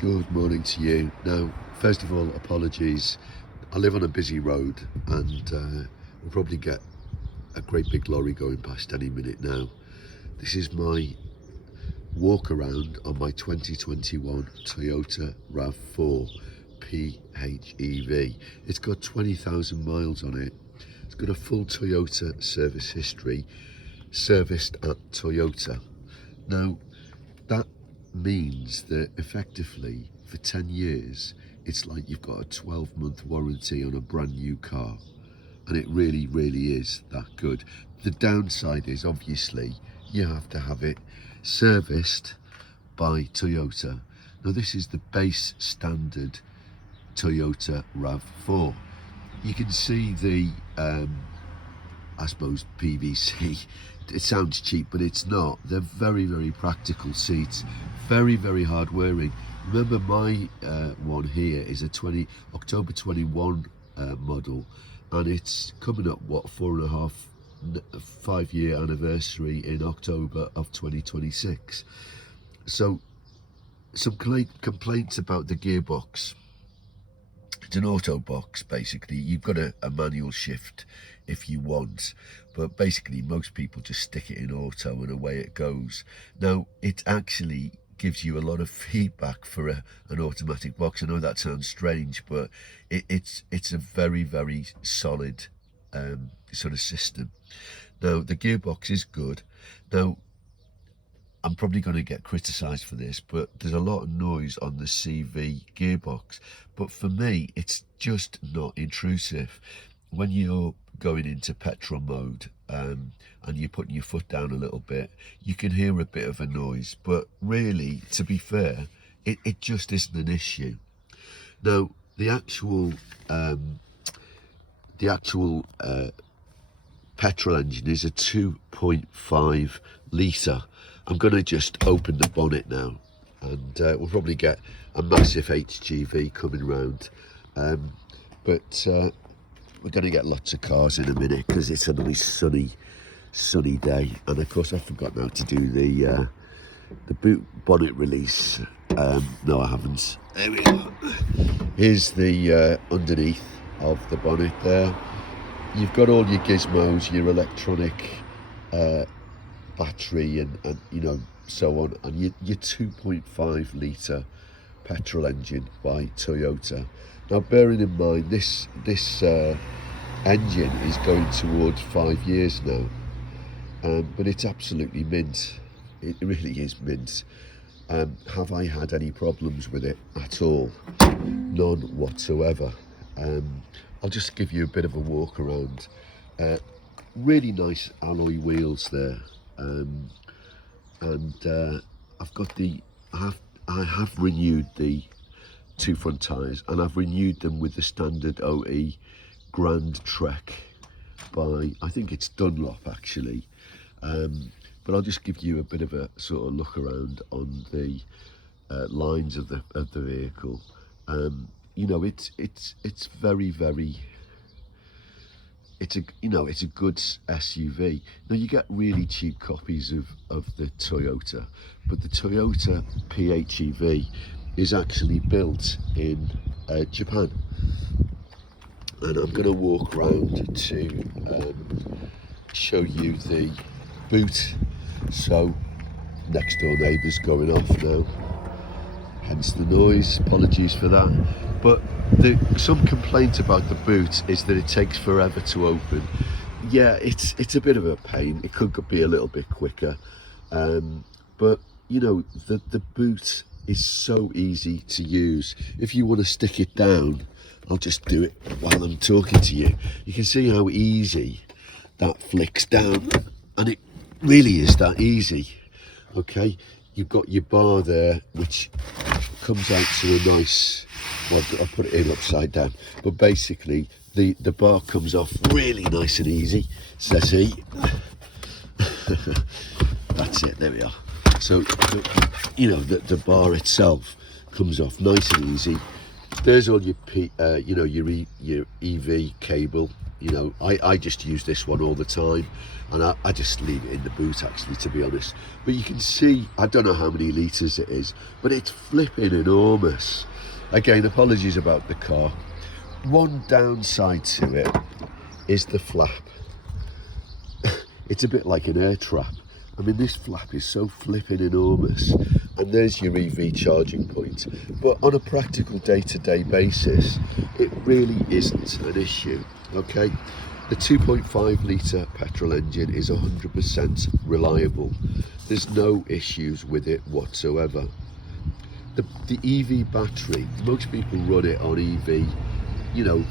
Good morning to you. Now, first of all, apologies. I live on a busy road and we'll probably get a great big lorry going past any minute now. This is my walk around on my 2021 Toyota RAV4 PHEV. It's got 20,000 miles on it. It's got a full Toyota service history, serviced at Toyota. Now, that means that effectively for 10 years it's like you've got a 12-month warranty on a brand new car, and it really is that good. The downside is obviously you have to have it serviced by Toyota. Now this is the base standard Toyota RAV4. You can see the I suppose PVC. It sounds cheap, but it's not. They're very practical seats, very hard wearing. Remember, my one here is a October 21 model, and it's coming up, what, 5-year anniversary in October of 2026. So some complaints about the gearbox. It's an auto box, basically. You've got a manual shift if you want, but basically most people just stick it in auto and away it goes. Now, it actually gives you a lot of feedback for an automatic box. I know that sounds strange, but it's a very solid sort of system. Now, the gearbox is good. Now, I'm probably going to get criticised for this, but there's a lot of noise on the CV gearbox. But for me, it's just not intrusive. When you're going into petrol mode and you're putting your foot down a little bit, you can hear a bit of a noise. But really, to be fair, it just isn't an issue. Now, the actual petrol engine is a 2.5 litre. I'm going to just open the bonnet now, and we'll probably get a massive HGV coming round, but we're going to get lots of cars in a minute because it's a nice sunny day. And of course I forgot now to do the boot bonnet release. No, I haven't. There we go. Here's the underneath of the bonnet there. You've got all your gizmos, your electronic battery and you know, so on, and your 2.5 litre petrol engine by Toyota. Now, bearing in mind this engine is going towards 5 years now, but it's absolutely mint. It really is mint. Have I had any problems with it at all? None whatsoever. I'll just give you a bit of a walk around. Really nice alloy wheels there. I've got I have renewed the two front tyres, and I've renewed them with the standard OE Grand Trek by, I think it's Dunlop actually, but I'll just give you a bit of a sort of look around on the lines of the vehicle. You know, it's very it's a good SUV. Now, you get really cheap copies of the Toyota, but the Toyota PHEV is actually built in Japan. And I'm going to walk around to show you the boot. So, next door neighbour's going off now, hence the noise. Apologies for that. But some complaint about the boot is that it takes forever to open. Yeah, it's a bit of a pain. It could be a little bit quicker, but you know, the boot is so easy to use. If you want to stick it down, I'll just do it while I'm talking to you. You can see how easy that flicks down, and it really is that easy. Okay, you've got your bar there, which comes out to a nice, well, I'll put it in upside down, but basically the bar comes off really nice and easy, says he. That's it, there we are. So, you know, the bar itself comes off nice and easy. There's all your your EV cable, You know, I just use this one all the time, and I just leave it in the boot actually, to be honest. But you can see, I don't know how many litres it is, but it's flipping enormous. Again, apologies about the car. One downside to it is the flap. It's a bit like an air trap. I mean, this flap is so flipping enormous, and there's your EV charging point. But on a practical day-to-day basis, it really isn't an issue, okay? The 2.5 litre petrol engine is 100% reliable. There's no issues with it whatsoever. The EV battery, most people run it on EV, you know,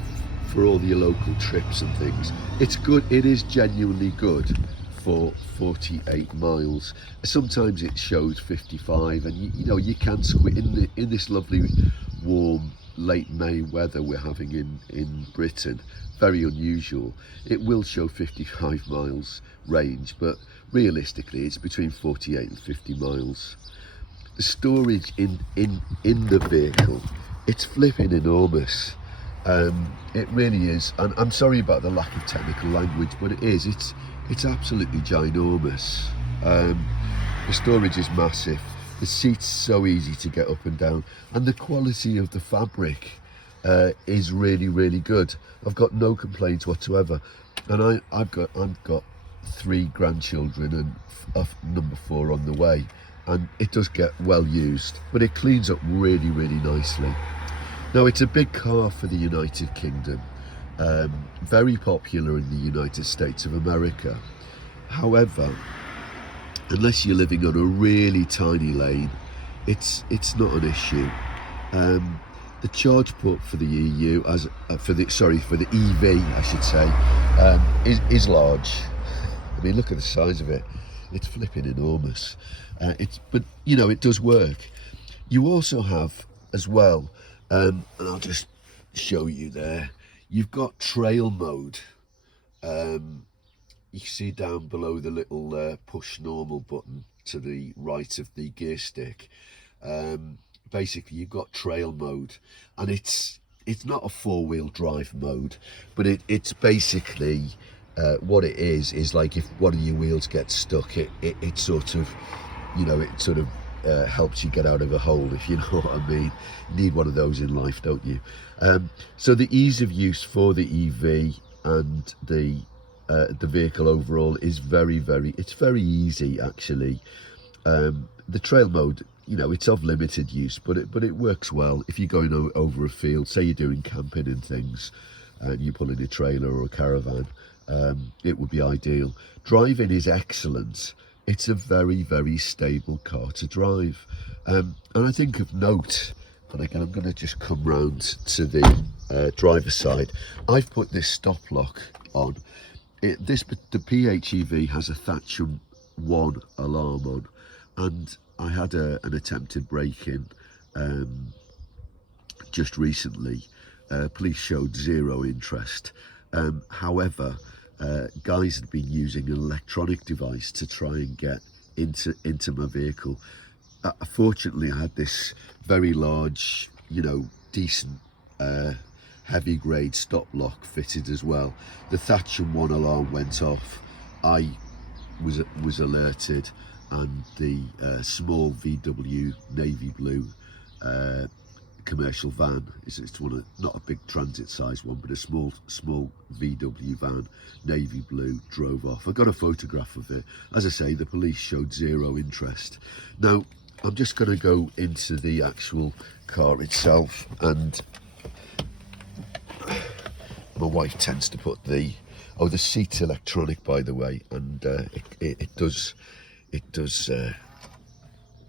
for all your local trips and things. It's good, it is genuinely good for 48 miles. Sometimes it shows 55, and you know, you can squeeze in this lovely warm late May weather we're having in Britain. Very unusual. It will show 55 miles range, but realistically it's between 48 and 50 miles. The storage in the vehicle, it's flipping enormous. It really is, and I'm sorry about the lack of technical language, but it is. It's absolutely ginormous. The storage is massive. The seat's so easy to get up and down, and the quality of the fabric is really, really good. I've got no complaints whatsoever, and I've got 3 grandchildren and number 4 on the way, and it does get well used, but it cleans up really, really nicely. Now, it's a big car for the United Kingdom, very popular in the United States of America. However, unless you're living on a really tiny lane, it's not an issue. The charge port for the EU, for the EV, I should say, is large. I mean, look at the size of it. It's flipping enormous. But you know, it does work. You also have as well. And I'll just show you there. You've got trail mode. You see down below the little push normal button to the right of the gear stick. Basically, you've got trail mode, and it's not a 4-wheel drive mode, but it's basically what it is like if one of your wheels gets stuck, it sort of, you know, it sort of helps you get out of a hole, if you know what I mean. You need one of those in life, don't you? So the ease of use for the EV and the vehicle overall is it's very easy actually. The trail mode, you know, it's of limited use, but it works well if you're going over a field. Say you're doing camping and things, and you pull in a trailer or a caravan. It would be ideal. Driving is excellent. It's a very, very stable car to drive. And I think of note, and again, I'm going to just come round to the driver's side. I've put this stop lock on. The PHEV has a Thatcher 1 alarm on, and I had an attempted break-in just recently. Police showed 0 interest. However, guys had been using an electronic device to try and get into my vehicle. Fortunately, I had this very large, you know, decent heavy grade stop lock fitted as well. The Thatcher 1 alarm went off. I was alerted, and the small VW navy blue commercial van, it's one of, not a big transit size one, but a small VW van, navy blue, drove off. I got a photograph of it. As I say, the police showed 0 interest. Now I'm just going to go into the actual car itself, and my wife tends to put the seat's electronic, by the way, and it does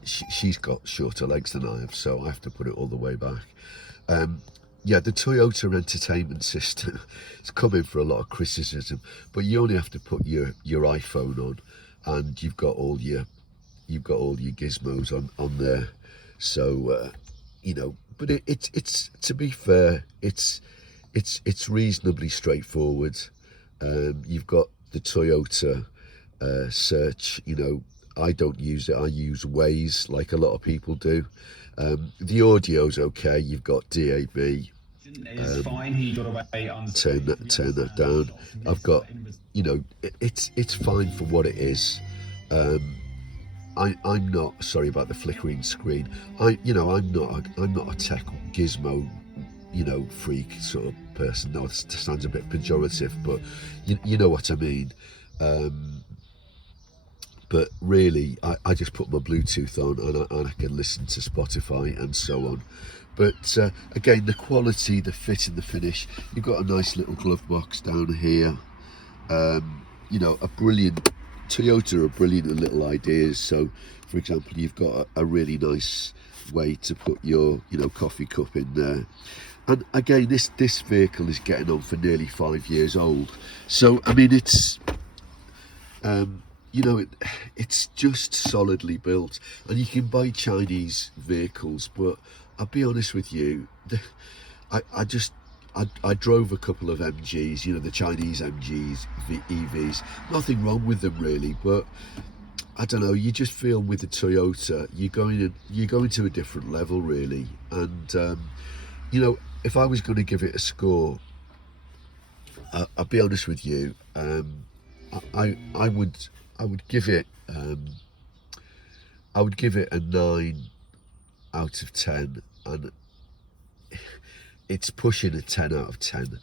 she's got shorter legs than I have, so I have to put it all the way back. Yeah, the Toyota entertainment system, it's come in for a lot of criticism, but you only have to put your iPhone on, and you've got all your gizmos on there. So you know, but it's to be fair, it's reasonably straightforward. You've got the Toyota search, you know. I don't use it, I use Waze like a lot of people do. The audio's okay, you've got DAB, Turn that down. I've got, you know, it's fine for what it is. I'm not sorry about the flickering screen. I'm not a tech gizmo, freak sort of person. No, it sounds a bit pejorative, but you know what I mean. But really, I just put my Bluetooth on and I can listen to Spotify and so on. But again, the quality, the fit and the finish. You've got a nice little glove box down here. A brilliant Toyota are brilliant at little ideas. So, for example, you've got a really nice way to put your coffee cup in there. And again, this vehicle is getting on for nearly 5 years old. So I mean, it's it's just solidly built. And you can buy Chinese vehicles, but I'll be honest with you, I drove a couple of MGs, the Chinese MGs, EVs. Nothing wrong with them really, but I don't know. You just feel with the Toyota, you're going to a different level really. And if I was going to give it a score, I'll be honest with you. I would give it a 9 out of 10, and it's pushing a 10 out of 10.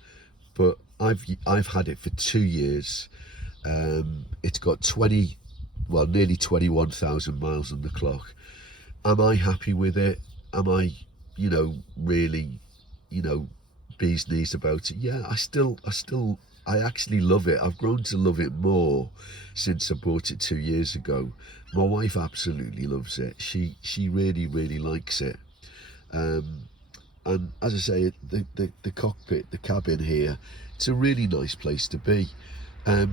But I've had it for 2 years. It's got nearly 21,000 miles on the clock. Am I happy with it? Am I really bee's knees about it? Yeah, I actually love it. I've grown to love it more since I bought it 2 years ago. My wife absolutely loves it. She really, really likes it. And as I say, the cockpit, the cabin here, it's a really nice place to be. I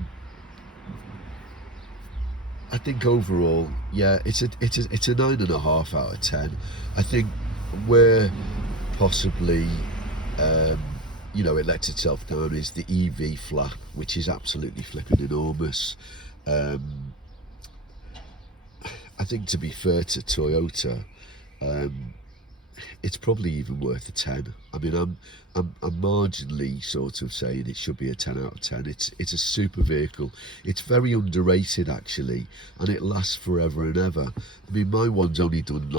think overall, yeah, it's a 9.5 out of 10. I think where possibly it lets itself down is the EV flap, which is absolutely flipping enormous. I think, to be fair to Toyota, it's probably even worth a 10. I mean, I'm marginally sort of saying it should be a 10 out of 10. It's a super vehicle. It's very underrated actually, and it lasts forever and ever. I mean, my one's only done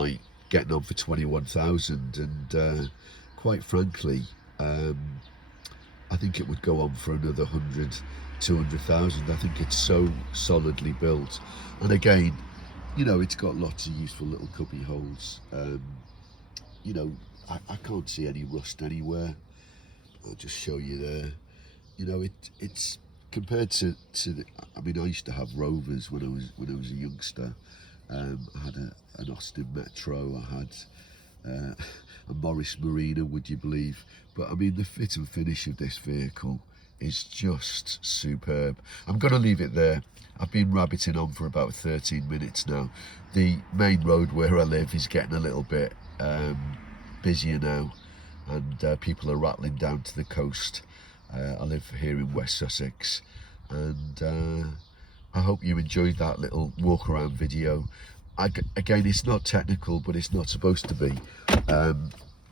getting on for 21,000, and quite frankly, I think it would go on for another 100, 200,000. I think it's so solidly built, and again, it's got lots of useful little cubby holes. I can't see any rust anywhere. I'll just show you there. It's compared to the, I mean, I used to have Rovers when I was a youngster. I had an Austin Metro. I had a Morris Marina, would you believe? But I mean, the fit and finish of this vehicle is just superb. I'm going to leave it there. I've been rabbiting on for about 13 minutes now. The main road where I live is getting a little bit busier now, and people are rattling down to the coast. I live here in West Sussex, and I hope you enjoyed that little walk around video. Again, it's not technical, but it's not supposed to be.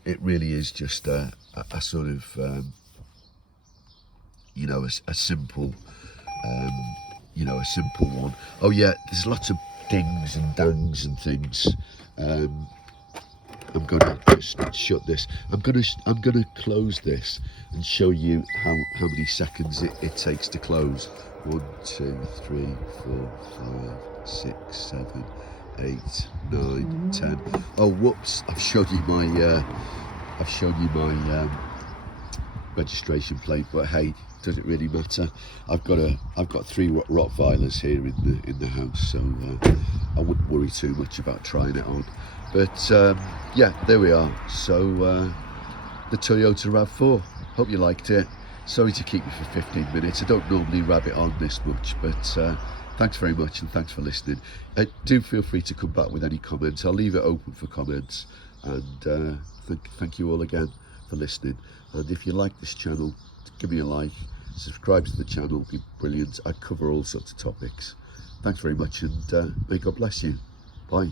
It really is just a sort of a simple a simple one. Oh yeah, there's lots of dings and dangs and things. I'm gonna just shut this. I'm gonna close this and show you how many seconds it takes to close. 1, 2, 3, 4, 5, 6, 7, 8, 9, 10. Oh whoops! I've shown you my registration plate, but hey, does it really matter? I've got 3 Rottweilers here in the house, so I wouldn't worry too much about trying it on. But yeah, there we are. So the Toyota RAV4. Hope you liked it. Sorry to keep you for 15 minutes. I don't normally rabbit on this much, but thanks very much, and thanks for listening. Do feel free to come back with any comments. I'll leave it open for comments, and thank you all again for listening. And if you like this channel, give me a like, subscribe to the channel, it'd be brilliant. I cover all sorts of topics. Thanks very much, and may God bless you. Bye.